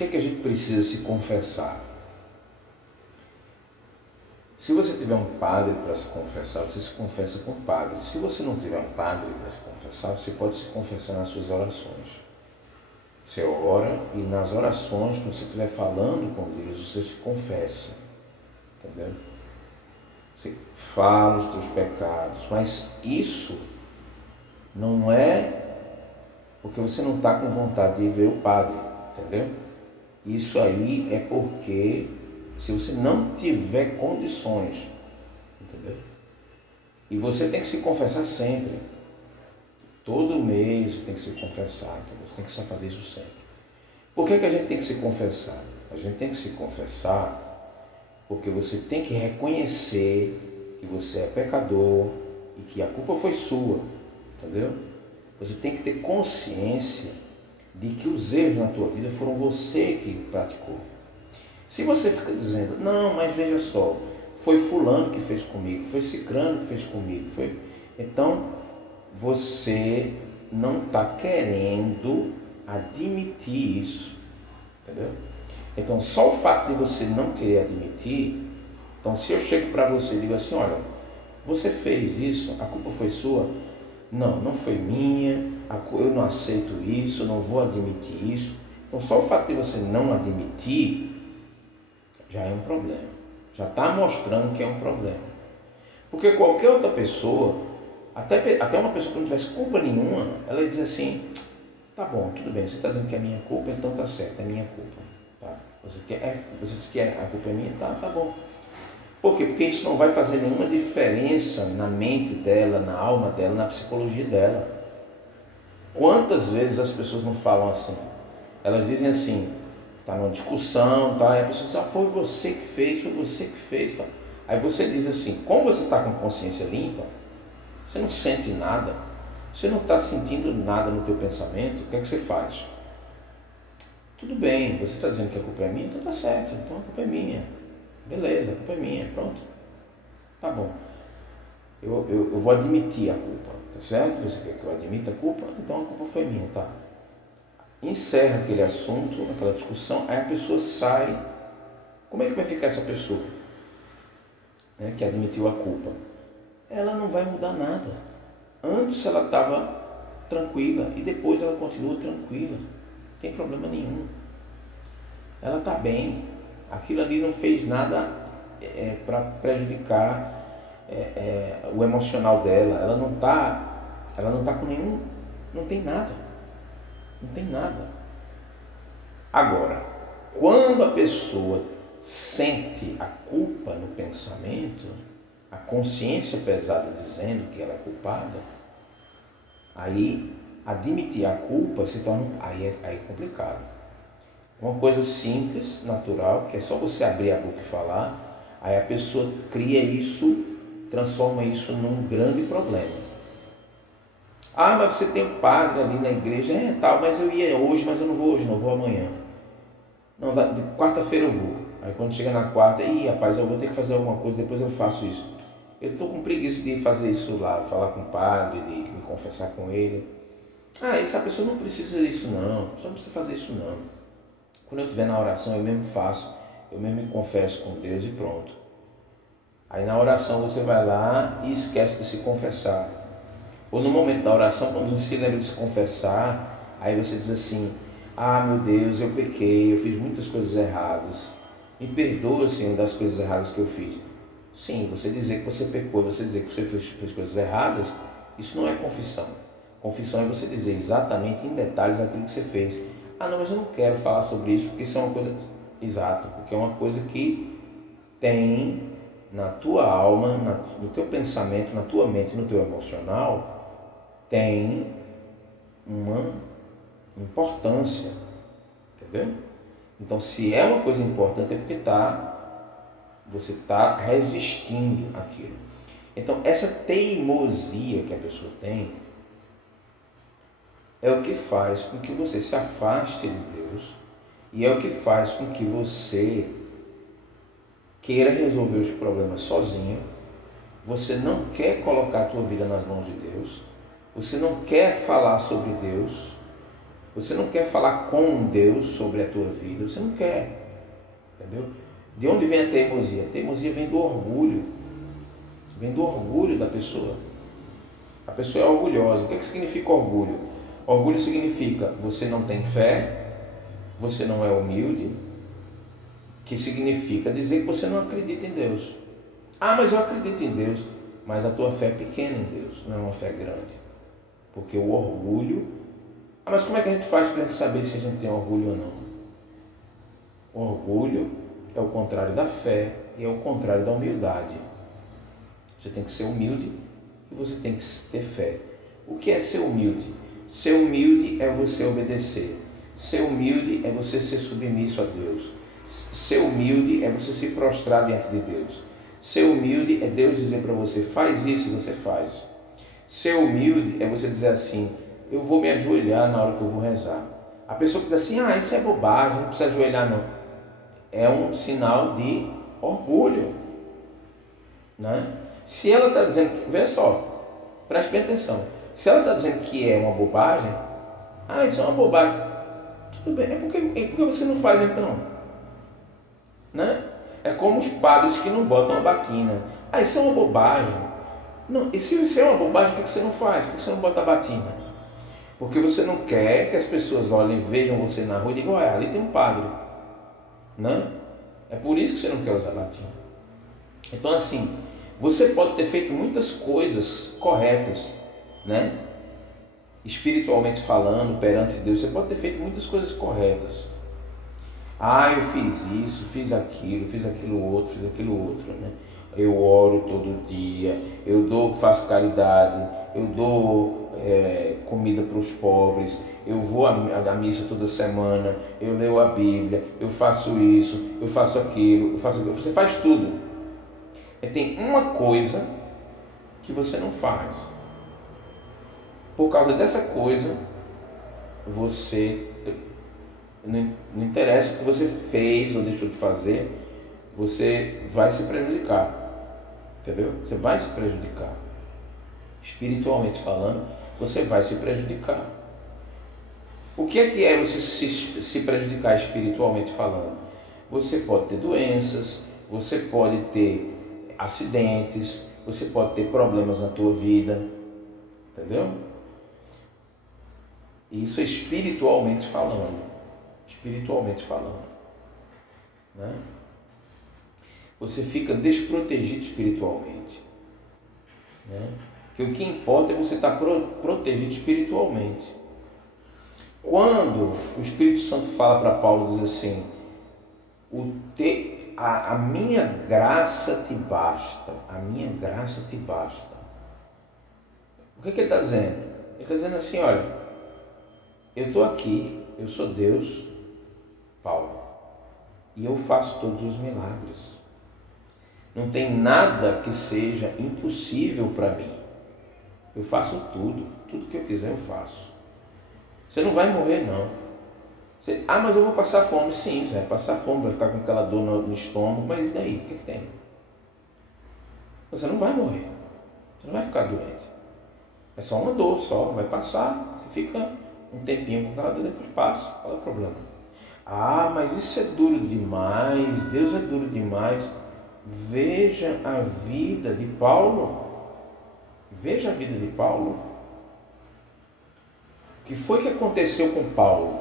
que é que a gente precisa se confessar? Se você tiver um padre para se confessar, você se confessa com o padre. Se você não tiver um padre para se confessar, você pode se confessar nas suas orações. Você ora e nas orações, quando você estiver falando com Deus, você se confessa. Entendeu? Você fala os teus pecados, mas isso não é porque você não está com vontade de ver o padre, entendeu? Isso aí é porque se você não tiver condições, entendeu? E você tem que se confessar sempre. Todo mês você tem que se confessar, entendeu? Você tem que fazer isso sempre. Por que a gente tem que se confessar? A gente tem que se confessar porque você tem que reconhecer que você é pecador e que a culpa foi sua, entendeu? Você tem que ter consciência de que os erros na tua vida foram você que praticou. Se você fica dizendo, não, mas veja só, foi fulano que fez comigo, foi cicrano que fez comigo, então você não está querendo admitir isso, entendeu? Então só o fato de você não querer admitir, então se eu chego para você e digo assim, olha, você fez isso, a culpa foi sua? Não, não foi minha, eu não aceito isso, não vou admitir isso. Então só o fato de você não admitir já é um problema, já está mostrando que é um problema. Porque qualquer outra pessoa, até uma pessoa que não tivesse culpa nenhuma, ela diz assim, tá bom, tudo bem, você está dizendo que é minha culpa, então tá certo, é minha culpa. Tá? Você diz que a culpa é minha, tá bom. Por quê? Porque isso não vai fazer nenhuma diferença na mente dela, na alma dela, na psicologia dela. Quantas vezes as pessoas não falam assim? Elas dizem assim, tá numa discussão, tá? E a pessoa diz, foi você que fez, tá? Aí você diz assim, como você está com consciência limpa, você não sente nada, você não está sentindo nada no teu pensamento, o que é que você faz? Tudo bem, você está dizendo que a culpa é minha, então tá certo, então a culpa é minha. Beleza, a culpa é minha, pronto. Tá bom. Eu vou admitir a culpa, tá certo? Você quer que eu admita a culpa? Então a culpa foi minha, tá? Encerra aquele assunto, aquela discussão, aí a pessoa sai. Como é que vai ficar essa pessoa, né, que admitiu a culpa? Ela não vai mudar nada. Antes ela estava tranquila e depois ela continua tranquila. Não tem problema nenhum. Ela está bem. Aquilo ali não fez nada para prejudicar o emocional dela. Ela não está com nenhum, não tem nada. Não tem nada. Agora, quando a pessoa sente a culpa no pensamento, a consciência pesada dizendo que ela é culpada, aí admitir a culpa se torna aí é complicado. Uma coisa simples, natural, que é só você abrir a boca e falar, aí a pessoa cria isso, transforma isso num grande problema. Ah, mas você tem um padre ali na igreja, tal, mas eu ia hoje, mas eu não vou hoje, não vou amanhã. Não, de quarta-feira eu vou. Aí quando chega na quarta, rapaz, eu vou ter que fazer alguma coisa, depois eu faço isso. Eu estou com preguiça de fazer isso lá, falar com o padre, de me confessar com ele. Essa pessoa não precisa disso não, você não precisa fazer isso não. Quando eu estiver na oração, eu mesmo faço, eu mesmo me confesso com Deus e pronto. Aí na oração você vai lá e esquece de se confessar. Ou no momento da oração, quando você se lembra de se confessar, aí você diz assim, meu Deus, eu pequei, eu fiz muitas coisas erradas. Me perdoa, Senhor, das coisas erradas que eu fiz. Sim, você dizer que você pecou, você dizer que você fez coisas erradas, isso não é confissão. Confissão é você dizer exatamente em detalhes aquilo que você fez. Não, mas eu não quero falar sobre isso, porque isso é uma coisa... Exato, porque é uma coisa que tem na tua alma, no teu pensamento, na tua mente, no teu emocional, tem uma importância, entendeu? Então, se é uma coisa importante, é porque você está resistindo àquilo. Então, essa teimosia que a pessoa tem é o que faz com que você se afaste de Deus e é o que faz com que você queira resolver os problemas sozinho. Você não quer colocar a tua vida nas mãos de Deus, você não quer falar sobre Deus, Você não quer falar com Deus sobre a tua vida. Você não quer. Entendeu? De onde vem a teimosia? A teimosia vem do orgulho. Vem do orgulho da pessoa. A pessoa é orgulhosa. O que significa orgulho? Orgulho significa você não tem fé, você não é humilde, que significa dizer que você não acredita em Deus. Ah, mas eu acredito em Deus. Mas a tua fé é pequena em Deus, não é uma fé grande. Porque o orgulho... Ah, mas como é que a gente faz para saber se a gente tem orgulho ou não? O orgulho é o contrário da fé e é o contrário da humildade. Você tem que ser humilde e você tem que ter fé. O que é ser humilde? Ser humilde é você obedecer. Ser humilde é você ser submisso a Deus. Ser humilde é você se prostrar diante de Deus. Ser humilde é Deus dizer para você, faz isso e você faz. Ser humilde é você dizer assim, eu vou me ajoelhar na hora que eu vou rezar. A pessoa que diz assim, isso é bobagem, não precisa ajoelhar não. É um sinal de orgulho. Né? Se ela está dizendo, vê só, preste bem atenção. Se ela está dizendo que é uma bobagem, isso é uma bobagem. Tudo bem, por que você não faz então? Né? É como os padres que não botam a batina. Isso é uma bobagem. Não, e se isso é uma bobagem, por que você não faz? Por que você não bota a batina? Porque você não quer que as pessoas olhem, vejam você na rua e digam, ali tem um padre. Né? É por isso que você não quer usar batina. Então assim, você pode ter feito muitas coisas corretas, né? Espiritualmente falando, perante Deus, você pode ter feito muitas coisas corretas. Eu fiz isso, fiz aquilo outro, né? Eu oro todo dia, eu faço caridade, eu dou comida para os pobres, eu vou à missa toda semana, eu leio a Bíblia, eu faço isso, eu faço aquilo, você faz tudo. E tem uma coisa que você não faz. Por causa dessa coisa, você não interessa o que você fez ou deixou de fazer, você vai se prejudicar. Entendeu? Você vai se prejudicar. Espiritualmente falando, você vai se prejudicar. O que é você se prejudicar espiritualmente falando? Você pode ter doenças, você pode ter acidentes, você pode ter problemas na tua vida. Entendeu? Isso é espiritualmente falando. Espiritualmente falando. Né? Você fica desprotegido espiritualmente. Né? Porque o que importa é você estar protegido espiritualmente. Quando o Espírito Santo fala para Paulo, diz assim, a minha graça te basta, a minha graça te basta. O que ele está dizendo? Ele está dizendo assim, olha, eu estou aqui, eu sou Deus, Paulo, e eu faço todos os milagres. Não tem nada que seja impossível para mim. Eu faço tudo que eu quiser eu faço. Você não vai morrer não. Mas eu vou passar fome. Sim, você vai passar fome, vai ficar com aquela dor no estômago, mas e daí? O que tem? Você não vai morrer. Você não vai ficar doente. É só uma dor, vai passar. Você fica um tempinho com aquela dor, depois passa. Qual é o problema? Mas isso é duro demais. Deus é duro demais. Veja a vida de Paulo. Veja a vida de Paulo. O que foi que aconteceu com Paulo?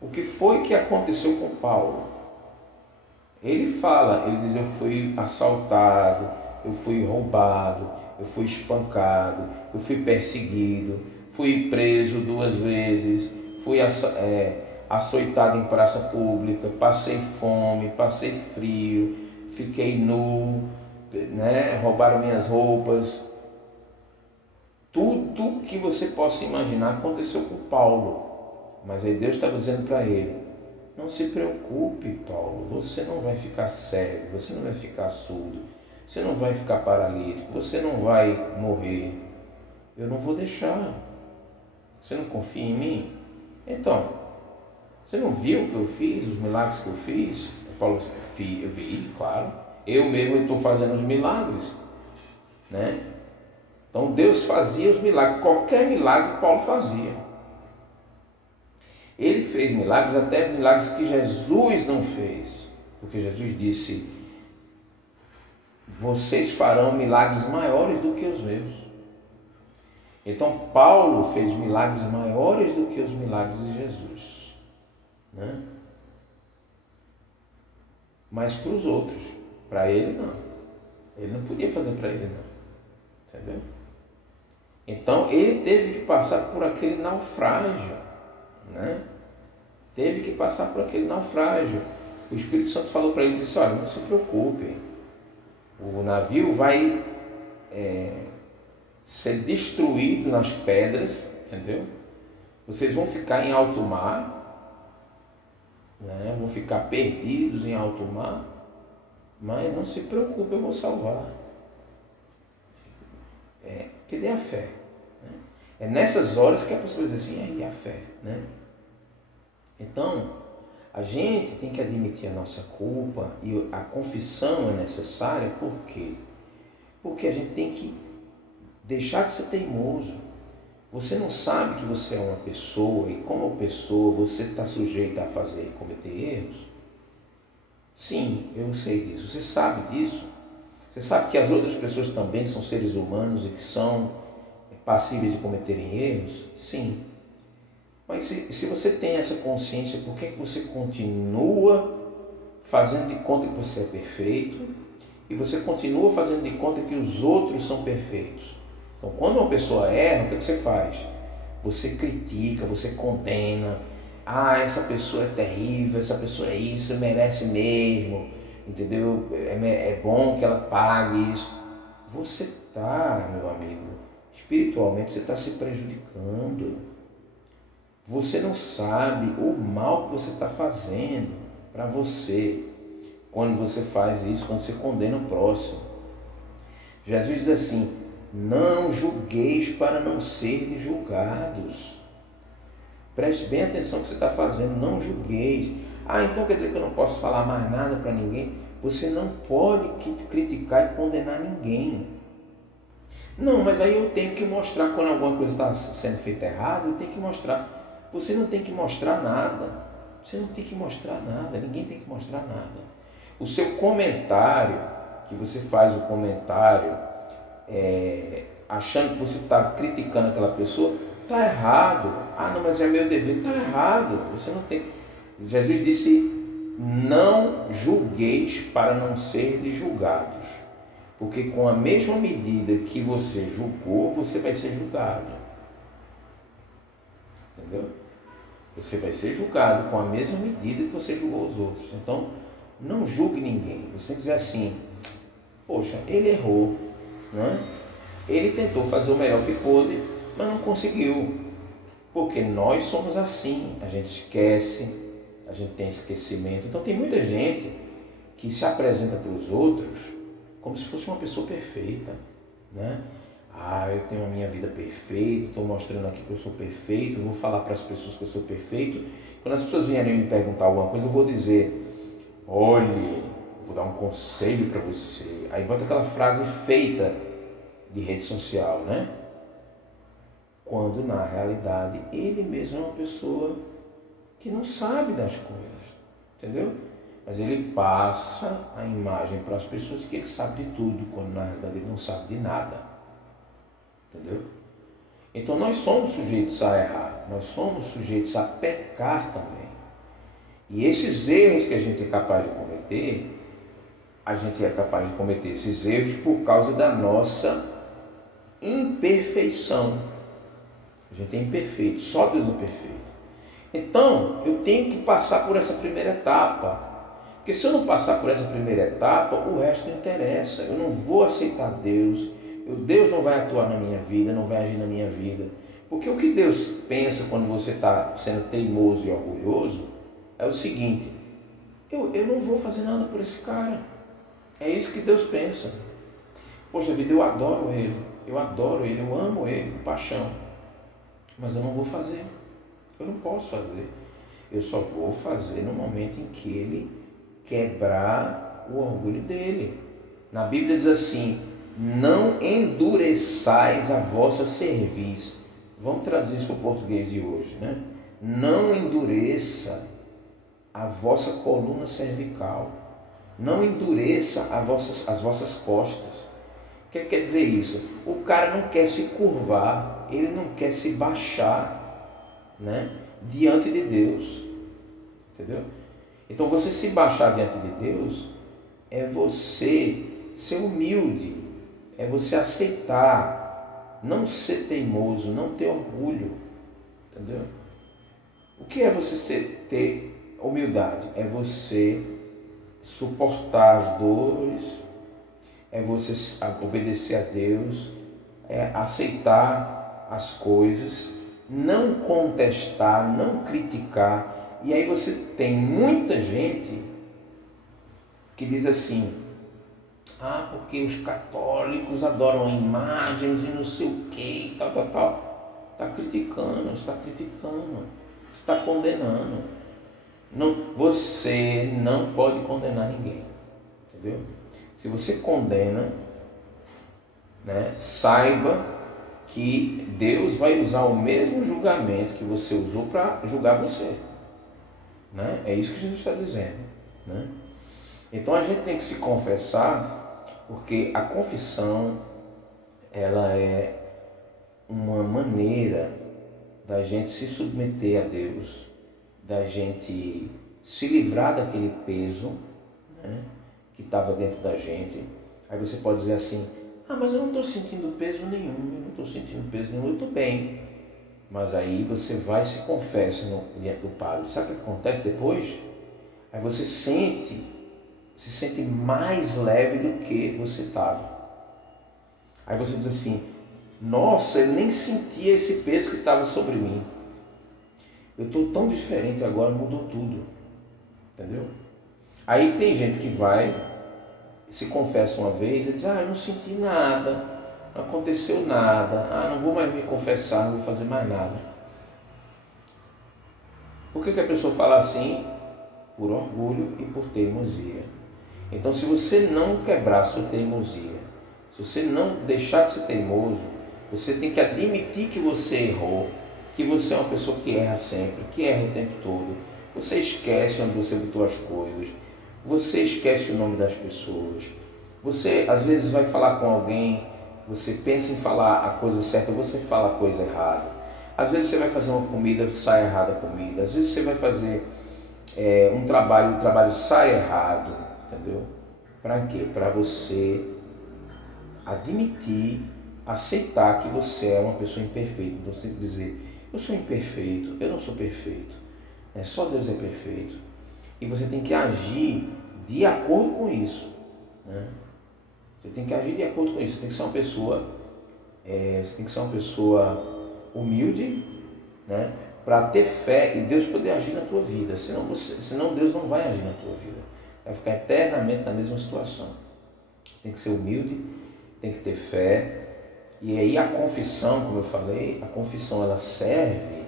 O que foi que aconteceu com Paulo? Ele fala, ele diz, eu fui assaltado, eu fui roubado, eu fui espancado, eu fui perseguido, fui preso 2 vezes, fui açoitado em praça pública, passei fome, passei frio, fiquei nu, né? Roubaram minhas roupas. Tudo que você possa imaginar aconteceu com Paulo. Mas aí Deus estava dizendo para ele, não se preocupe, Paulo, você não vai ficar cego, você não vai ficar surdo, você não vai ficar paralítico, você não vai morrer. Eu não vou deixar. Você não confia em mim? Então, você não viu o que eu fiz, os milagres que eu fiz? Paulo, eu vi, claro. Eu mesmo estou fazendo os milagres, né? Então Deus fazia os milagres, qualquer milagre Paulo fazia. Ele fez milagres, até milagres que Jesus não fez. Porque Jesus disse: vocês farão milagres maiores do que os meus. Então Paulo fez milagres maiores do que os milagres de Jesus, né? Mas para os outros, para ele não. Ele não podia fazer para ele não, entendeu? Então ele teve que passar por aquele naufrágio, né? Teve que passar por aquele naufrágio. O Espírito Santo falou para ele, disse: olha, não se preocupe, o navio vai ser destruído nas pedras, entendeu? Vocês vão ficar em alto mar, né? Vão ficar perdidos em alto mar, mas não se preocupe, eu vou salvar. Que dê a fé, né? É nessas horas que a pessoa diz assim: aí a fé, né? Então a gente tem que admitir a nossa culpa, e a confissão é necessária. Por quê? Porque a gente tem que deixar de ser teimoso. Você não sabe que você é uma pessoa, e como pessoa você está sujeito a cometer erros? Sim, eu sei disso. Você sabe disso? Você sabe que as outras pessoas também são seres humanos e que são passíveis de cometerem erros? Sim. Mas se você tem essa consciência, por que você continua fazendo de conta que você é perfeito e você continua fazendo de conta que os outros são perfeitos? Então, quando uma pessoa erra, o que você faz? Você critica, você condena. Ah, essa pessoa é terrível, essa pessoa é isso, merece mesmo, entendeu? É bom que ela pague isso. Você está, meu amigo, espiritualmente você está se prejudicando. Você não sabe o mal que você está fazendo para você quando você faz isso, quando você condena o próximo. Jesus diz assim: não julgueis para não serdes julgados. Preste bem atenção no que você está fazendo, não julgueis. Ah, então quer dizer que eu não posso falar mais nada para ninguém? Você não pode criticar e condenar ninguém. Não, mas aí eu tenho que mostrar quando alguma coisa está sendo feita errada, eu tenho que mostrar. Você não tem que mostrar nada. Você não tem que mostrar nada. Ninguém tem que mostrar nada. O seu comentário, que você faz o comentário achando que você está criticando aquela pessoa, está errado. Ah, não, mas é meu dever. Está errado. Você não tem. Jesus disse: não julgueis para não serdes julgados. Porque com a mesma medida que você julgou, você vai ser julgado. Entendeu? Você vai ser julgado com a mesma medida que você julgou os outros. Então, não julgue ninguém. Você tem que dizer assim: poxa, ele errou, né? Ele tentou fazer o melhor que pôde, mas não conseguiu. Porque nós somos assim. A gente esquece, a gente tem esquecimento. Então, tem muita gente que se apresenta para os outros como se fosse uma pessoa perfeita, né? Ah, eu tenho a minha vida perfeita, estou mostrando aqui que eu sou perfeito, vou falar para as pessoas que eu sou perfeito. Quando as pessoas vierem me perguntar alguma coisa, eu vou dizer: olhe, vou dar um conselho para você. Aí bota aquela frase feita de rede social, né? Quando na realidade ele mesmo é uma pessoa que não sabe das coisas, entendeu? Mas ele passa a imagem para as pessoas de que ele sabe de tudo, quando na realidade ele não sabe de nada. Entendeu? Então nós somos sujeitos a errar, nós somos sujeitos a pecar também. E esses erros que a gente é capaz de cometer, a gente é capaz de cometer esses erros por causa da nossa imperfeição. A gente é imperfeito, só Deus é perfeito. Então eu tenho que passar por essa primeira etapa. Porque se eu não passar por essa primeira etapa, o resto não interessa. Eu não vou aceitar Deus. Deus não vai atuar na minha vida, não vai agir na minha vida. Porque o que Deus pensa quando você está sendo teimoso e orgulhoso é o seguinte: eu não vou fazer nada por esse cara. É isso que Deus pensa. Poxa vida, eu adoro ele, eu amo ele com paixão. Mas eu não vou fazer, eu não posso fazer. Eu só vou fazer no momento em que ele quebrar o orgulho dele. Na Bíblia diz assim: não endureçais a vossa cerviz. Vamos traduzir isso para o português de hoje, né? Não endureça a vossa coluna cervical. Não endureça as vossas costas. O que quer dizer isso? O cara não quer se curvar, ele não quer se baixar, né, diante de Deus. Entendeu? Então você se baixar diante de Deus é você ser humilde, é você aceitar, não ser teimoso, não ter orgulho. Entendeu? O que é você ter humildade? É você suportar as dores, é você obedecer a Deus, é aceitar as coisas, não contestar, não criticar. E aí você tem muita gente que diz assim: ah, porque os católicos adoram imagens e não sei o que, tal. Está criticando, está condenando. Não, você não pode condenar ninguém, entendeu? Se você condena, né, saiba que Deus vai usar o mesmo julgamento que você usou para julgar você, né? É isso que Jesus está dizendo, né? Então a gente tem que se confessar, porque a confissão ela é uma maneira da gente se submeter a Deus, da gente se livrar daquele peso, né, que estava dentro da gente. Aí você pode dizer assim: ah, mas eu não estou sentindo peso nenhum, eu estou bem. Mas aí você vai e se confessa diante do padre. Sabe o que acontece depois? Aí você se sente mais leve do que você estava. Aí você diz assim: nossa, eu nem sentia esse peso que estava sobre mim. Eu estou tão diferente agora, mudou tudo. Entendeu? Aí tem gente que vai, se confessa uma vez e diz: ah, eu não senti nada, não aconteceu nada, ah, não vou mais me confessar, não vou fazer mais nada. Por que a pessoa fala assim? Por orgulho e por teimosia. Então, se você não quebrar sua teimosia, se você não deixar de ser teimoso, você tem que admitir que você errou, que você é uma pessoa que erra sempre, que erra o tempo todo. Você esquece onde você botou as coisas, você esquece o nome das pessoas. Você às vezes vai falar com alguém, você pensa em falar a coisa certa, você fala a coisa errada. Às vezes você vai fazer uma comida, sai errada a comida. Às vezes você vai fazer um trabalho, o trabalho sai errado, entendeu? Para quê? Para você admitir, aceitar que você é uma pessoa imperfeita. Então você tem que dizer: eu sou imperfeito, eu não sou perfeito, só Deus é perfeito. E você tem que agir de acordo com isso, né? Você tem que agir de acordo com isso. Você tem que ser uma pessoa, humilde, né? Para ter fé e Deus poder agir na tua vida. Senão Deus não vai agir na tua vida. Vai ficar eternamente na mesma situação. Tem que ser humilde, tem que ter fé. E aí a confissão, como eu falei, a confissão ela serve,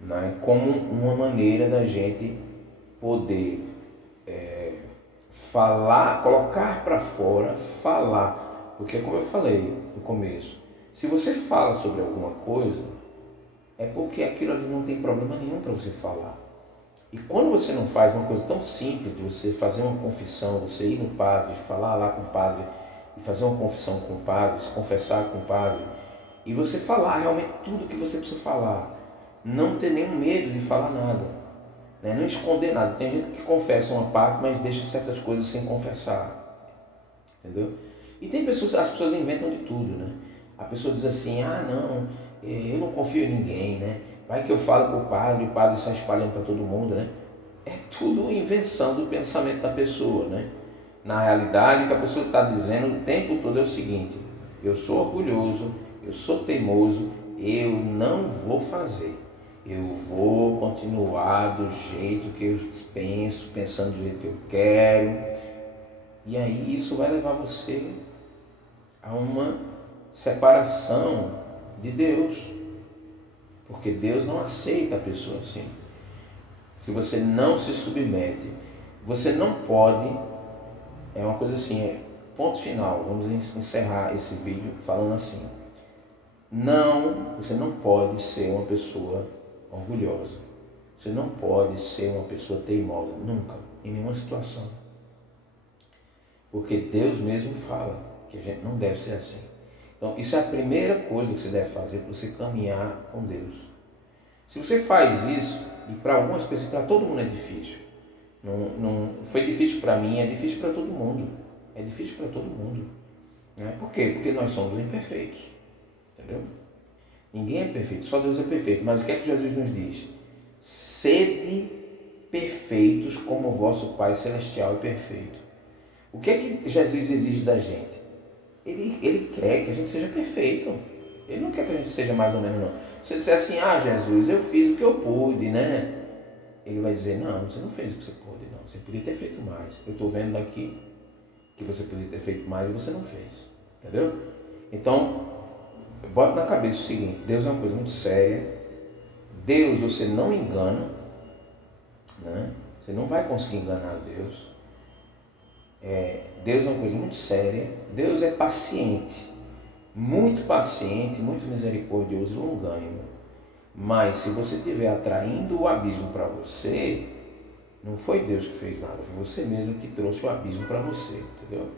né, como uma maneira da gente poder falar, colocar para fora, falar. Porque como eu falei no começo, se você fala sobre alguma coisa, é porque aquilo ali não tem problema nenhum para você falar. E quando você não faz uma coisa tão simples de você fazer uma confissão, você ir no padre, falar lá com o padre, e fazer uma confissão com o padre, se confessar com o padre, e você falar realmente tudo o que você precisa falar, não ter nenhum medo de falar nada, né? Não esconder nada. Tem gente que confessa uma parte, mas deixa certas coisas sem confessar, entendeu? E tem pessoas, as pessoas inventam de tudo, né? A pessoa diz assim: ah, não, eu não confio em ninguém, né? Vai que eu falo para o padre sai espalhando para todo mundo, né? É tudo invenção do pensamento da pessoa, né? Na realidade, o que a pessoa está dizendo o tempo todo é o seguinte: eu sou orgulhoso, eu sou teimoso, eu não vou fazer. Eu vou continuar do jeito que eu penso, pensando do jeito que eu quero. E aí isso vai levar você a uma separação de Deus. Porque Deus não aceita a pessoa assim. Se você não se submete, você não pode, é uma coisa assim, ponto final, vamos encerrar esse vídeo falando assim: não, você não pode ser uma pessoa orgulhosa. Você não pode ser uma pessoa teimosa, nunca, em nenhuma situação. Porque Deus mesmo fala que a gente não deve ser assim. Então, isso é a primeira coisa que você deve fazer para você caminhar com Deus. Se você faz isso, e para algumas pessoas, para todo mundo é difícil. Não foi difícil para mim, é difícil para todo mundo. É difícil para todo mundo. Né? Por quê? Porque nós somos imperfeitos. Entendeu? Ninguém é perfeito, só Deus é perfeito. Mas o que é que Jesus nos diz? Sede perfeitos como o vosso Pai Celestial é perfeito. O que é que Jesus exige da gente? Ele quer que a gente seja perfeito. Ele não quer que a gente seja mais ou menos, não. Se ele disser assim, Jesus, eu fiz o que eu pude, né? Ele vai dizer, não, você não fez o que você pôde, não. Você podia ter feito mais. Eu estou vendo daqui que você podia ter feito mais e você não fez. Entendeu? Então, bota na cabeça o seguinte, Deus é uma coisa muito séria. Deus você não engana, né? Você não vai conseguir enganar Deus. Deus é uma coisa muito séria. Deus é paciente, muito misericordioso e longânimo. Mas se você estiver atraindo o abismo para você, não foi Deus que fez nada, foi você mesmo que trouxe o abismo para você, entendeu?